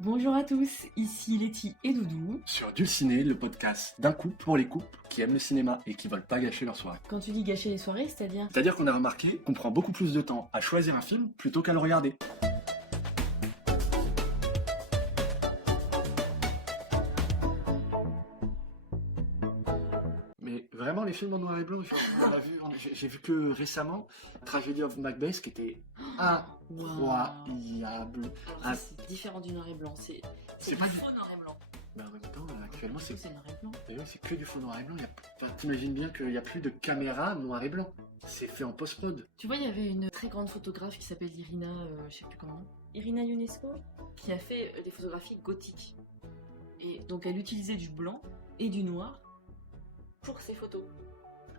Bonjour à tous, ici Letty et Doudou. Sur Dulciné, le podcast d'un couple pour les couples qui aiment le cinéma et qui veulent pas gâcher leur soirée. Quand tu dis gâcher les soirées, c'est-à-dire C'est-à-dire qu'on a remarqué qu'on prend beaucoup plus de temps à choisir un film plutôt qu'à le regarder. Mais vraiment, les films en noir et blanc, j'ai vu que récemment, Tragedy of Macbeth, qui était incroyable. Alors, c'est différent du noir et blanc, c'est pas du du- faux noir et blanc. Mais en même temps, actuellement, c'est C'est noir et blanc. Et oui, c'est que du faux noir et blanc. T'imagines bien qu'il n'y a plus de caméra noir et blanc. C'est fait en post-prod. Tu vois, il y avait une très grande photographe qui s'appelle Irina, je sais plus comment, Irina UNESCO, qui a fait des photographies gothiques. Et donc elle utilisait du blanc et du noir pour ses photos.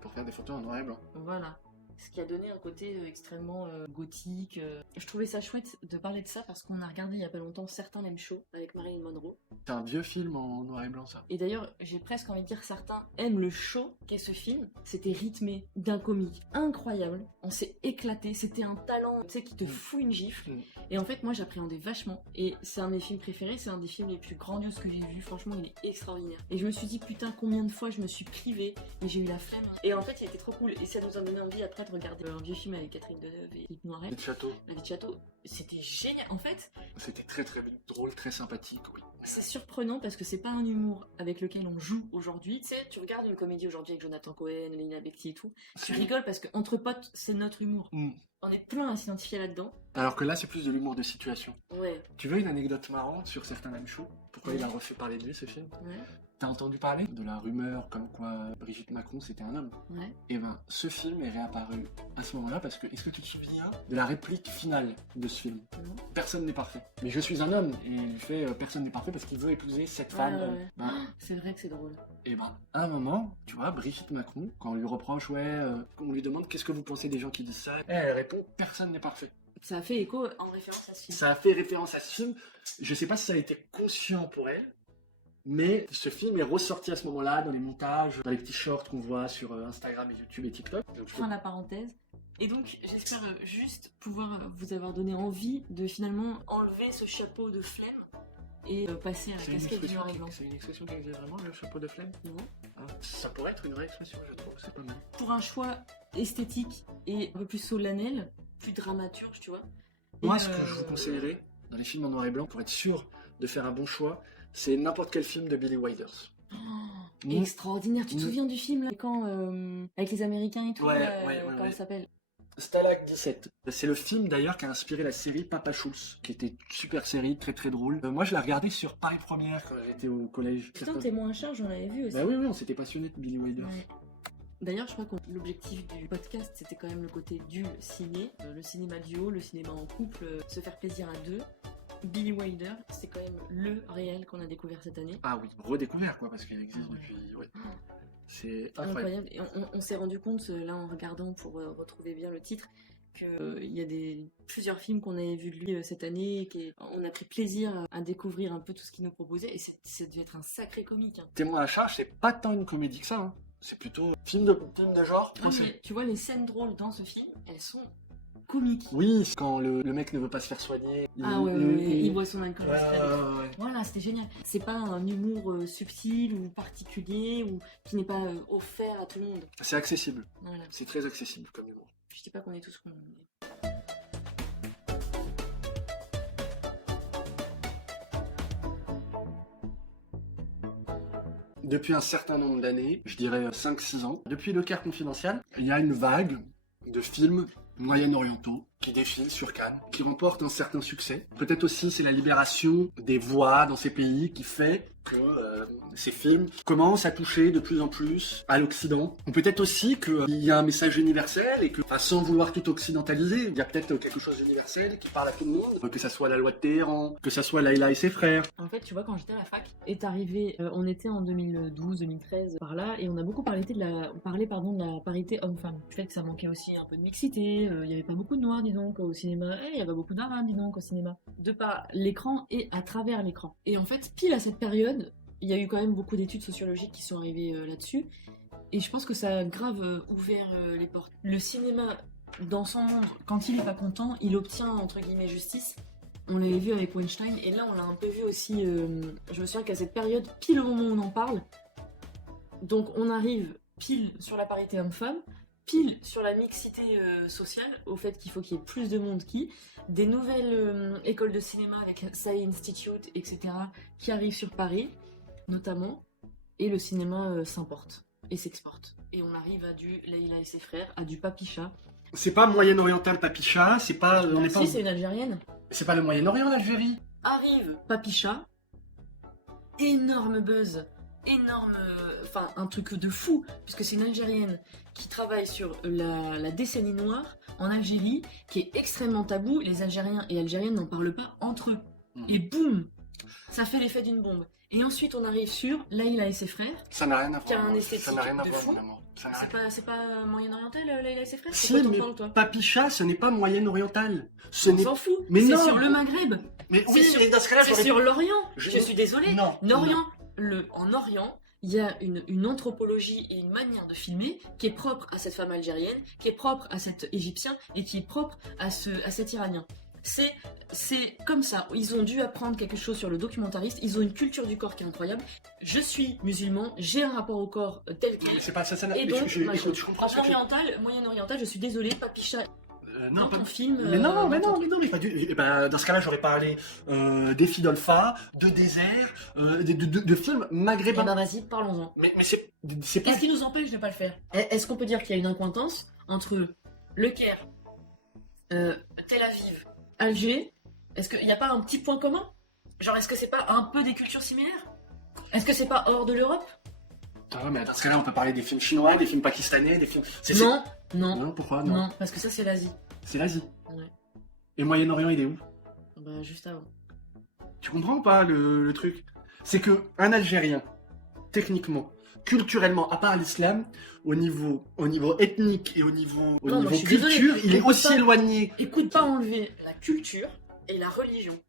Pour faire des photos en noir et blanc. Voilà. Ce qui a donné un côté extrêmement gothique. Je trouvais ça chouette de parler de ça parce qu'on a regardé il y a pas longtemps Certains l'aiment chaud avec Marilyn Monroe. C'est un vieux film en noir et blanc, ça. Et d'ailleurs, j'ai presque envie de dire certains aiment le show qu'est ce film. C'était rythmé d'un comique incroyable. On s'est éclaté. C'était un talent, tu sais, qui te fout une gifle. Et en fait, moi, j'appréhendais vachement. Et c'est un de mes films préférés. C'est un des films les plus grandioses que j'ai vu. Franchement, il est extraordinaire. Et je me suis dit, putain, combien de fois je me suis privée. Mais j'ai eu la flemme. Et en fait, il était trop cool. Et ça nous a donné envie après de regarder un vieux film avec Catherine Deneuve et Philippe Noiret. Le château. La vie de château. C'était génial. En fait, C'était très très drôle, très sympathique, oui. c'est surprenant parce que c'est pas un humour avec lequel on joue aujourd'hui. Tu sais, tu regardes une comédie aujourd'hui avec Jonathan Cohen, Lena Becti et tout, tu rigoles parce que entre potes, c'est notre humour. Mm. On est plein à s'identifier là-dedans. Alors que là, c'est plus de l'humour de situation. Ouais, Tu veux une anecdote marrante sur Certains l'aiment chaud? Pourquoi il a refait parler de lui, ce film? ouais, T'as entendu parler de la rumeur comme quoi Brigitte Macron, c'était un homme? ouais. Et ben, ce film est réapparu à ce moment-là parce que, est-ce que tu te souviens de la réplique finale de ce film? Non. Personne n'est parfait. Mais je suis un homme. Et il fait personne n'est parfait parce qu'il veut épouser cette femme. Ouais, ouais. Ben, C'est vrai que c'est drôle. et ben, à un moment, tu vois, Brigitte Macron, quand on lui reproche, on lui demande qu'est-ce que vous pensez des gens qui disent ça, elle répond personne n'est parfait. Ça a fait écho en référence à ce film. Ça a fait référence à ce film. Je sais pas si ça a été conscient pour elle, mais ce film est ressorti à ce moment-là dans les montages, dans les petits shorts qu'on voit sur Instagram et YouTube et TikTok. Donc, Fin de la parenthèse. Et donc, j'espère juste pouvoir vous avoir donné envie de finalement enlever ce chapeau de flemme et passer à la c'est une casquette du expression noir et blanc. c'est une expression qui existe vraiment, le chapeau de flemme. Non. Hein, ça pourrait être une vraie expression, je trouve, c'est pas mal. Pour un choix esthétique et un peu plus solennel, plus dramaturge, tu vois. Moi, Et, ce que je vous conseillerais dans les films en noir et blanc, pour être sûr de faire un bon choix, c'est n'importe quel film de Billy Wilder. Oh, Mm. extraordinaire. Tu te Mm. souviens du film là, quand avec les Américains et tout Ouais, là, ouais, comment ouais. ça s'appelle? Stalag 17. C'est le film d'ailleurs qui a inspiré la série Papa Schultz, qui était une super série, très très drôle. Moi, je l'ai regardé sur Paris Première quand j'étais au collège. Putain, Témoin à charge, on l'avait vu aussi. Bah oui, on s'était passionné de Billy Wilder. Ouais. D'ailleurs, je crois que l'objectif du podcast, c'était quand même le côté du ciné, le cinéma duo, le cinéma en couple, se faire plaisir à deux. Billy Wilder, c'est quand même le réel qu'on a découvert cette année. Ah oui, redécouvert quoi, parce qu'il existe depuis. Ouais. C'est incroyable. Incroyable. Et on s'est rendu compte, là, en regardant pour retrouver bien le titre, qu'il y a plusieurs films qu'on avait vus de lui cette année, on a pris plaisir à découvrir un peu tout ce qu'il nous proposait, et ça devait être un sacré comique. Hein. Témoin à charge, c'est pas tant une comédie que ça. Hein. C'est plutôt film de genre. Non, mais tu vois, les scènes drôles dans ce film, elles sont comiques. Oui, quand le mec ne veut pas se faire soigner. Il boit son alcool. Ouais. Voilà, c'était génial. C'est pas un humour subtil ou particulier ou qui n'est pas offert à tout le monde. C'est accessible. Voilà. C'est très accessible comme humour. Je dis pas qu'on est tous comme. Depuis un certain nombre d'années, je dirais 5-6 ans, depuis Le Caire confidentiel, il y a une vague de films moyen-orientaux qui défilent sur Cannes, qui remportent un certain succès. Peut-être aussi c'est la libération des voix dans ces pays qui fait que ces films commencent à toucher de plus en plus à l'Occident. Ou peut-être aussi qu'il y a un message universel et que, sans vouloir tout occidentaliser, il y a peut-être quelque chose d'universel qui parle à tout le monde, que ça soit la loi de Téhéran, que ça soit Layla et ses frères. En fait, tu vois, quand j'étais à la fac, est arrivé, on était en 2012-2013 par là, et on a beaucoup parlé de la parité homme-femme. Du fait que ça manquait aussi un peu de mixité, il n'y avait pas beaucoup de noirs, dis donc, au cinéma, il n'y avait pas beaucoup d'arabes, dis donc, au cinéma. De par l'écran et à travers l'écran. Et en fait, pile à cette période, il y a eu quand même beaucoup d'études sociologiques qui sont arrivées là-dessus, et je pense que ça a grave ouvert les portes. Le cinéma, dans son... quand il est pas content, il obtient, entre guillemets, justice, On l'avait vu avec Weinstein, et là on l'a un peu vu aussi, je me souviens qu'à cette période, pile au moment où on en parle, donc on arrive pile sur la parité homme-femme, pile sur la mixité sociale, au fait qu'il faut qu'il y ait plus de monde des nouvelles écoles de cinéma avec SAI Institute, etc., qui arrivent sur Paris, notamment, et le cinéma s'importe et s'exporte. Et on arrive à du Leïla et ses frères, à du Papicha. C'est pas moyen-oriental Papicha, c'est pas... On est pas... Si, c'est une Algérienne. C'est pas le Moyen-Orient, l'Algérie. Arrive Papicha, énorme buzz, énorme... Enfin, un truc de fou, puisque c'est une Algérienne qui travaille sur la décennie noire en Algérie, qui est extrêmement tabou. Les Algériens et Algériennes n'en parlent pas entre eux. Et boum, ça fait l'effet d'une bombe. Et ensuite, on arrive sur Leïla et ses frères. Ça n'a rien à voir. Qui a un esthétique ça n'a rien à de voir, fou. vraiment. C'est pas moyen-oriental, Leïla et ses frères? Si, C'est quoi mais t'en parles, toi? Papicha, ce n'est pas moyen-oriental. On s'en fout. Mais c'est non. sur le Maghreb. Mais oui, mais dans ce cas-là, C'est sur l'Orient. Je suis désolée. Non. En Orient, il y a une anthropologie et une manière de filmer qui est propre à cette femme algérienne, qui est propre à cet Égyptien et qui est propre à cet Iranien. C'est comme ça. Ils ont dû apprendre quelque chose sur le documentariste. Ils ont une culture du corps qui est incroyable. Je suis musulman, j'ai un rapport au corps tel qu'il. C'est pas ça. Et donc, je comprends ce que tu... moyen-oriental, je suis désolée, Papicha. Non, dans ton film. Mais non, mais pas du. Eh ben, dans ce cas-là, j'aurais parlé des filles d'Olpha, de désert, de films maghrébins. Eh ben vas-y, parlons-en. Mais c'est pas. Qu'est-ce qui nous empêche de pas le faire? Est-ce qu'on peut dire qu'il y a une accointance entre Le Caire, Tel Aviv, Alger? Est-ce qu'il n'y a pas un petit point commun? Genre, est-ce que c'est pas un peu des cultures similaires? Est-ce que c'est pas hors de l'Europe? Ah, mais dans ce cas-là, on peut parler des films chinois, des films pakistanais, des films. Non, pourquoi non, parce que ça c'est l'Asie. C'est l'Asie. Ouais. Et le Moyen-Orient, il est où? Bah, juste avant. Tu comprends ou pas le truc? C'est que un Algérien, techniquement, culturellement, à part l'islam, au niveau ethnique et au niveau culture, il est aussi éloigné. Écoute, pas enlever la culture et la religion.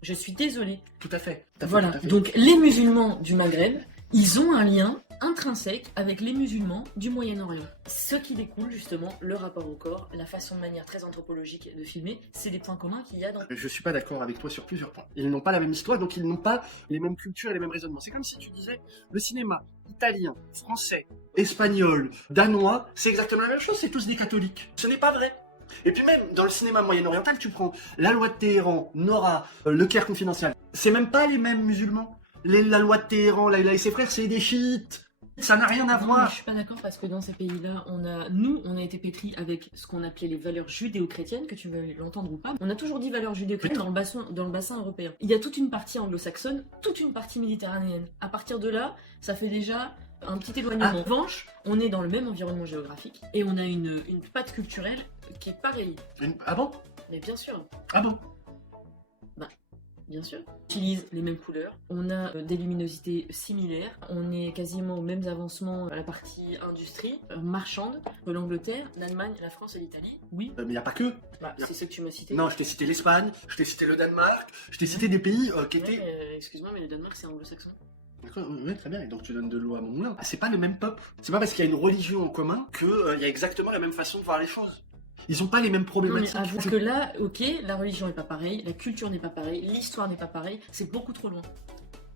Je suis désolée. Tout à fait. Voilà. Donc les musulmans du Maghreb, ils ont un lien intrinsèque avec les musulmans du Moyen-Orient. Ce qui découle justement, le rapport au corps, la façon de manière très anthropologique de filmer, c'est des points communs qu'il y a dans... Je suis pas d'accord avec toi sur plusieurs points. Ils n'ont pas la même histoire, donc ils n'ont pas les mêmes cultures et les mêmes raisonnements. C'est comme si tu disais, le cinéma italien, français, espagnol, danois, c'est exactement la même chose, c'est tous des catholiques. Ce n'est pas vrai. Et puis même, dans le cinéma moyen-oriental, tu prends La Loi de Téhéran, Nora, Le Caire confidentiel. C'est même pas les mêmes musulmans. La Loi de Téhéran, Leïla et ses frères, c'est des chiites. Ça n'a rien à voir. Je suis pas d'accord parce que dans ces pays-là, on a été pétris avec ce qu'on appelait les valeurs judéo-chrétiennes, que tu veux l'entendre ou pas. On a toujours dit valeurs judéo-chrétiennes dans le bassin européen. Il y a toute une partie anglo-saxonne, toute une partie méditerranéenne. À partir de là, ça fait déjà un petit éloignement. En revanche, on est dans le même environnement géographique et on a une patte culturelle qui est pareille. Ah bon? Mais bien sûr. Ah bon? Bien sûr. On utilise les mêmes couleurs, on a des luminosités similaires, on est quasiment aux mêmes avancements à la partie industrie, marchande, de l'Angleterre, l'Allemagne, la France et l'Italie. Oui. Mais il n'y a pas que. C'est ce que tu m'as cité. Non, je t'ai cité l'Espagne, je t'ai cité le Danemark, je t'ai cité des pays qui étaient... excuse-moi, mais le Danemark c'est anglo-saxon. D'accord, oui, très bien, et donc tu donnes de l'eau à mon moulin. C'est pas le même peuple. C'est pas parce qu'il y a une religion en commun qu'il y a exactement la même façon de voir les choses. Ils ont pas les mêmes problématiques. Non, parce que là, ok, la religion n'est pas pareille, la culture n'est pas pareille, l'histoire n'est pas pareille, c'est beaucoup trop loin.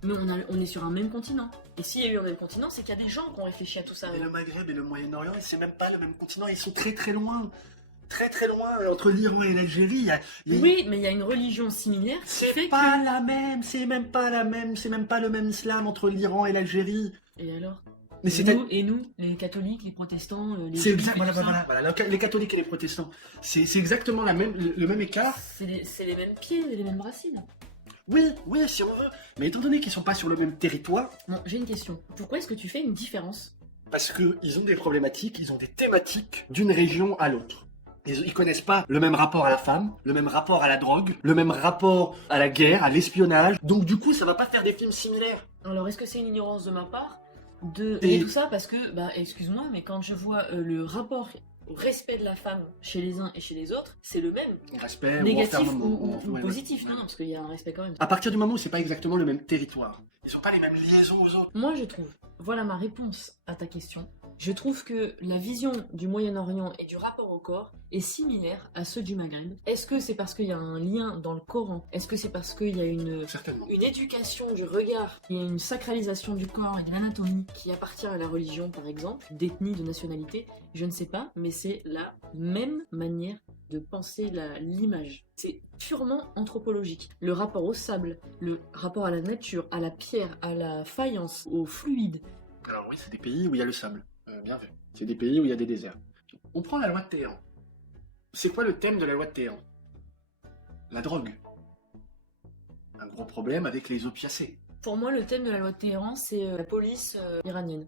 Mais on est sur un même continent. Et s'il y a eu un même continent, c'est qu'il y a des gens qui ont réfléchi à tout ça. Et le Maghreb et le Moyen-Orient, c'est même pas le même continent, ils sont très très loin. Très très loin, entre l'Iran et l'Algérie. Oui, mais il y a une religion similaire. C'est pas la même, c'est même pas la même, c'est même pas le même islam entre l'Iran et l'Algérie. Et alors? Mais et nous, les catholiques, les protestants, les juifs, voilà, les catholiques et les protestants. C'est exactement le même écart. C'est les mêmes pieds, les mêmes racines. Oui, si on veut. Mais étant donné qu'ils sont pas sur le même territoire... Bon, j'ai une question. Pourquoi est-ce que tu fais une différence? Parce qu'ils ont des problématiques, ils ont des thématiques d'une région à l'autre. Ils connaissent pas le même rapport à la femme, le même rapport à la drogue, le même rapport à la guerre, à l'espionnage. Donc du coup, ça va pas faire des films similaires. Alors, est-ce que c'est une ignorance de ma part et tout ça parce que, excuse-moi, mais quand je vois le rapport au respect de la femme chez les uns et chez les autres, c'est le même. Respect, négatif ou positif, non, parce qu'il y a un respect quand même. À partir du moment où c'est pas exactement le même territoire, ils ont pas les mêmes liaisons aux autres. Moi, je trouve, voilà ma réponse à ta question. Je trouve que la vision du Moyen-Orient et du rapport au corps est similaire à ceux du Maghreb. Est-ce que c'est parce qu'il y a un lien dans le Coran? Est-ce que c'est parce qu'il y a une éducation du regard, il y a une sacralisation du corps et de l'anatomie qui appartient à la religion, par exemple, d'ethnie, de nationalité? Je ne sais pas, mais c'est la même manière de penser l'image. C'est purement anthropologique. Le rapport au sable, le rapport à la nature, à la pierre, à la faïence, au fluide. Alors oui, c'est des pays où il y a le sable. Bien vu. C'est des pays où il y a des déserts. On prend la loi de Téhéran. C'est quoi le thème de la loi de Téhéran? La drogue. Un gros problème avec les opiacés. Pour moi, le thème de la loi de Téhéran, c'est la police iranienne.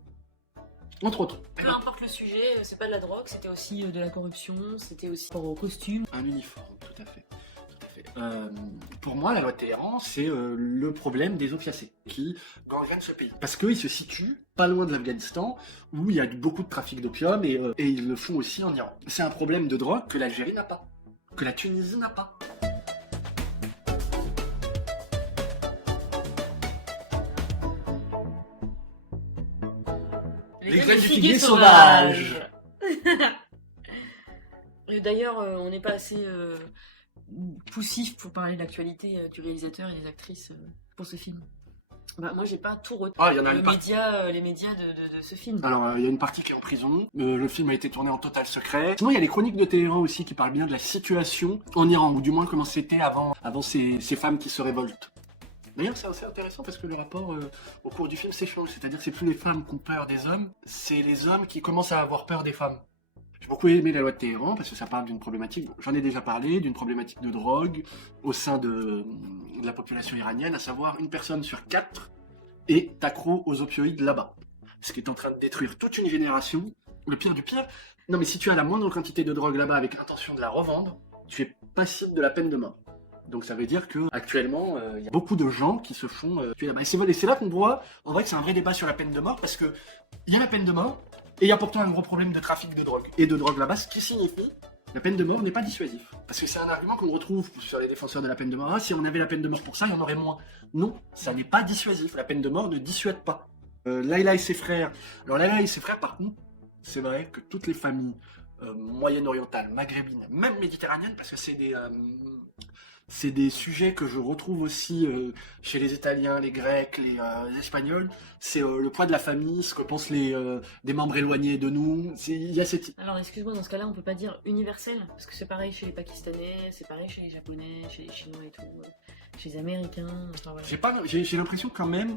Entre autres. Peu importe le sujet, c'est pas de la drogue, c'était aussi de la corruption, c'était aussi par rapport au costume. Un uniforme, tout à fait. Pour moi, la loi de Téhéran, c'est le problème des opiacés qui gangrènent ce pays. Parce qu'il se situe pas loin de l'Afghanistan, où il y a beaucoup de trafic d'opium, et ils le font aussi en Iran. C'est un problème de drogue que l'Algérie n'a pas, que la Tunisie n'a pas. Les graines du figuier sauvage. D'ailleurs, on n'est pas assez poussif pour parler de l'actualité du réalisateur et des actrices pour ce film. Bah, moi, j'ai pas tout retenu. Ah, il y en a les médias de ce film. Alors, il y a une partie qui est en prison. Le film a été tourné en total secret. Sinon, il y a les chroniques de Téhéran aussi qui parlent bien de la situation en Iran, ou du moins comment c'était avant ces femmes qui se révoltent. D'ailleurs, c'est assez intéressant parce que le rapport au cours du film s'échange. C'est-à-dire que c'est plus les femmes qui ont peur des hommes, c'est les hommes qui commencent à avoir peur des femmes. J'ai beaucoup aimé la loi de Téhéran parce que ça parle d'une problématique, j'en ai déjà parlé, d'une problématique de drogue au sein de la population iranienne, à savoir une personne sur 4 est accro aux opioïdes là-bas. Ce qui est en train de détruire toute une génération. Le pire du pire, non mais si tu as la moindre quantité de drogue là-bas avec l'intention de la revendre, tu es passible de la peine de mort. Donc ça veut dire que actuellement, il y a beaucoup de gens qui se font tuer là-bas. Et c'est là qu'on voit, en vrai, que c'est un vrai débat sur la peine de mort, parce que il y a la peine de mort, et il y a pourtant un gros problème de trafic de drogue. Et de drogue là-bas, ce qui signifie la peine de mort n'est pas dissuasif. Parce que c'est un argument qu'on retrouve sur les défenseurs de la peine de mort. Ah, si on avait la peine de mort pour ça, il y en aurait moins. Non, ça n'est pas dissuasif. La peine de mort ne dissuade pas. Layla et ses frères. Alors Layla et ses frères, par contre, c'est vrai que toutes les familles moyen-orientales, maghrébines, même méditerranéennes, parce que c'est des sujets que je retrouve aussi chez les Italiens, les Grecs, les Espagnols. C'est le poids de la famille, ce que pensent des membres éloignés de nous. Il y a cette... Alors excuse-moi, dans ce cas-là, on peut pas dire universel, parce que c'est pareil chez les Pakistanais, c'est pareil chez les Japonais, chez les Chinois et tout, chez les Américains. Enfin, voilà. J'ai l'impression quand même,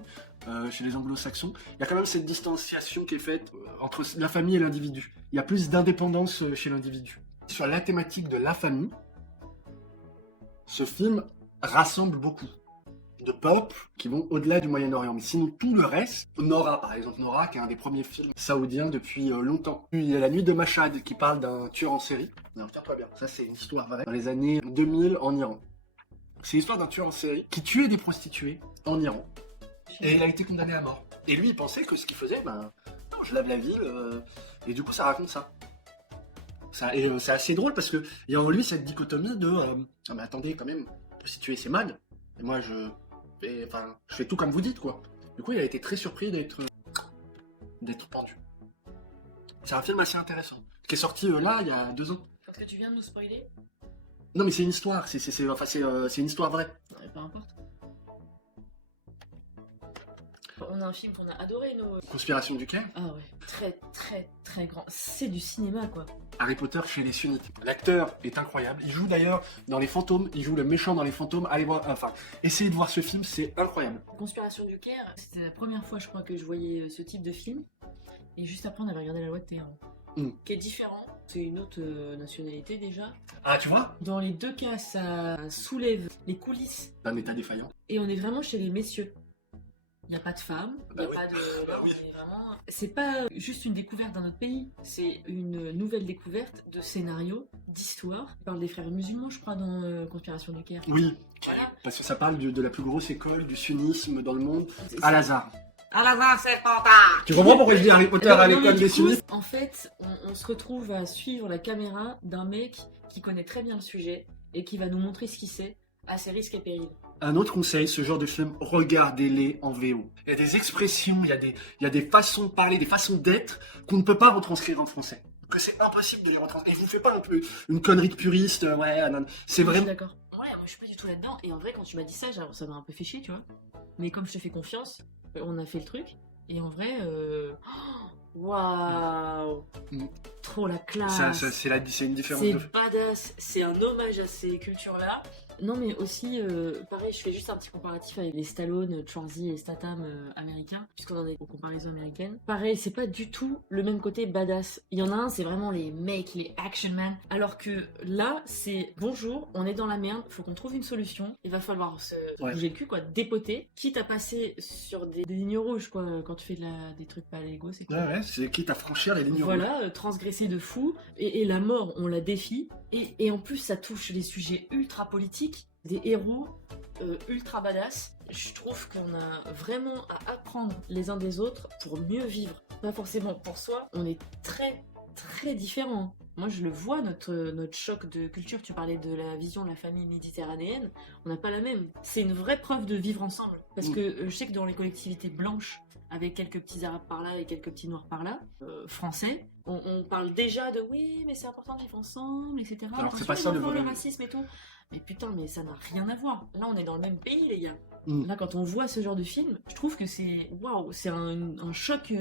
chez les Anglo-Saxons, il y a quand même cette distanciation qui est faite entre la famille et l'individu. Il y a plus d'indépendance chez l'individu. Sur la thématique de la famille, ce film rassemble beaucoup de peuples qui vont au-delà du Moyen-Orient. Mais sinon, tout le reste, Nora, par exemple, Nora, qui est un des premiers films saoudiens depuis longtemps. Il y a La Nuit de Mashhad, qui parle d'un tueur en série. Non, tiens-toi bien, ça c'est une histoire vraie. Dans les années 2000 en Iran. C'est l'histoire d'un tueur en série qui tuait des prostituées en Iran. Et il a été condamné à mort. Et lui, il pensait que ce qu'il faisait, non, je lave la ville. Et du coup, ça raconte ça. C'est assez drôle parce qu'il y a en lui cette dichotomie de ah mais attendez quand même, prostituer c'est mal, et moi je fais tout comme vous dites quoi. Du coup il a été très surpris d'être pendu. C'est un film assez intéressant, qui est sorti là il y a 2 ans. Parce que tu viens de nous spoiler. Non mais c'est une histoire, c'est une histoire vraie. Non, mais peu importe. On a un film qu'on a adoré, nous. Conspiration du Caire. Ah ouais, très très très grand. C'est du cinéma quoi. Harry Potter chez les sunnites. L'acteur est incroyable. Il joue d'ailleurs dans Les Fantômes. Il joue le méchant dans Les Fantômes. Allez voir, essayez de voir ce film, c'est incroyable. Conspiration du Caire, c'était la première fois, je crois, que je voyais ce type de film. Et juste après, on avait regardé La Loi de Téhéran. Qui est différent. C'est une autre nationalité déjà. Ah, tu vois ? Dans les 2 cas, ça soulève les coulisses D'un état défaillant. Et on est vraiment chez les messieurs. Il n'y a pas de femmes, il n'y a pas de... oui. Vraiment... C'est pas juste une découverte d'un autre pays, c'est une nouvelle découverte de scénario, d'histoire. Il parle des frères musulmans, je crois, dans Conspiration du Caire. Oui, voilà. Parce que ça parle de la plus grosse école du sunnisme dans le monde, Al-Azhar. Al-Azhar, c'est pas. Tu comprends pourquoi je dis Harry Potter à l'école des sunnites ? En fait, on se retrouve à suivre la caméra d'un mec qui connaît très bien le sujet et qui va nous montrer ce qu'il sait à ses risques et périls. Un autre conseil, ce genre de film, regardez-les en VO. Il y a des expressions, il y a des façons de parler, des façons d'être qu'on ne peut pas retranscrire en français. Que c'est impossible de les retranscrire. Et je vous fais pas un peu une connerie de puriste, ouais, non, c'est Je vraiment... suis d'accord. Ouais, moi je suis pas du tout là-dedans. Et en vrai, quand tu m'as dit ça, genre, ça m'a un peu fait chier, tu vois. Mais comme je te fais confiance, on a fait le truc. Et en vrai, waouh, Mm. trop la classe. C'est une différence C'est de... badass, c'est un hommage à ces cultures-là. Non, mais aussi, pareil, je fais juste un petit comparatif avec les Stallone, Schwarzy et Statham américains, puisqu'on en est aux comparaisons américaines. Pareil, c'est pas du tout le même côté badass. Il y en a un, c'est vraiment les mecs, les action man, alors que là, c'est bonjour, on est dans la merde, faut qu'on trouve une solution, il va falloir se bouger le cul, quoi, dépoter, quitte à passer sur des lignes rouges, quoi, quand tu fais des trucs pas légaux, c'est quoi. Ouais, c'est quitte à franchir les lignes rouges. Voilà, transgresser de fou, et la mort, on la défie, et en plus, ça touche des sujets ultra politiques, des héros ultra badass. Je trouve qu'on a vraiment à apprendre les uns des autres pour mieux vivre. Pas forcément pour soi, on est très très différents. Moi je le vois, notre choc de culture, tu parlais de la vision de la famille méditerranéenne, on n'a pas la même. C'est une vraie preuve de vivre ensemble. Parce que je sais que dans les collectivités blanches, avec quelques petits arabes par là et quelques petits noirs par là, français, on parle déjà de oui mais c'est important de vivre ensemble, etc. Alors c'est pas ça le vrai. Le racisme et tout. Mais putain, mais ça n'a rien à voir. Là, on est dans le même pays, les gars. Là, quand on voit ce genre de film, je trouve que c'est... Waouh, c'est un choc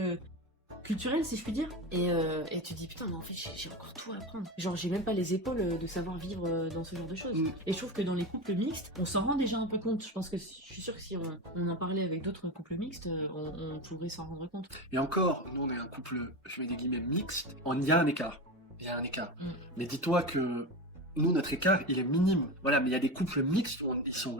culturel, si je puis dire. Et tu te dis, putain, mais en fait, j'ai encore tout à apprendre. Genre, j'ai même pas les épaules de savoir vivre dans ce genre de choses. Et je trouve que dans les couples mixtes, on s'en rend déjà un peu compte. Je pense que je suis sûre que si on en parlait avec d'autres couples mixtes, on pourrait s'en rendre compte. Et encore, nous, on est un couple, je mets des guillemets, mixte. Il y a un écart. Il y a un écart. Mais dis-toi que... Nous, notre écart, il est minime. Voilà, mais il y a des couples mixtes,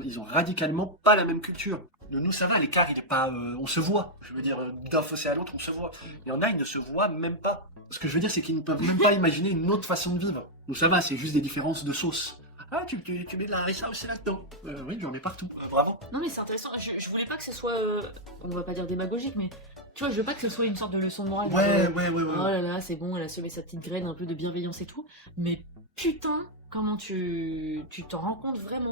ils ont radicalement pas la même culture. Nous, ça va, l'écart, il est pas... on se voit. Je veux dire, d'un fossé à l'autre, on se voit. Il y en a, ils ne se voient même pas. Ce que je veux dire, c'est qu'ils ne peuvent même pas imaginer une autre façon de vivre. Nous, ça va, c'est juste des différences de sauce. Ah, tu mets de la harissa aussi là-dedans. Oui, j'en mets partout. Bravo. Non, mais c'est intéressant. Je voulais pas que ce soit... on va pas dire démagogique, mais... Tu vois, je veux pas que ce soit une sorte de leçon de morale. Ouais. Oh là là, c'est bon, elle a semé sa petite graine un peu de bienveillance et tout. Mais putain, comment tu t'en rends compte vraiment?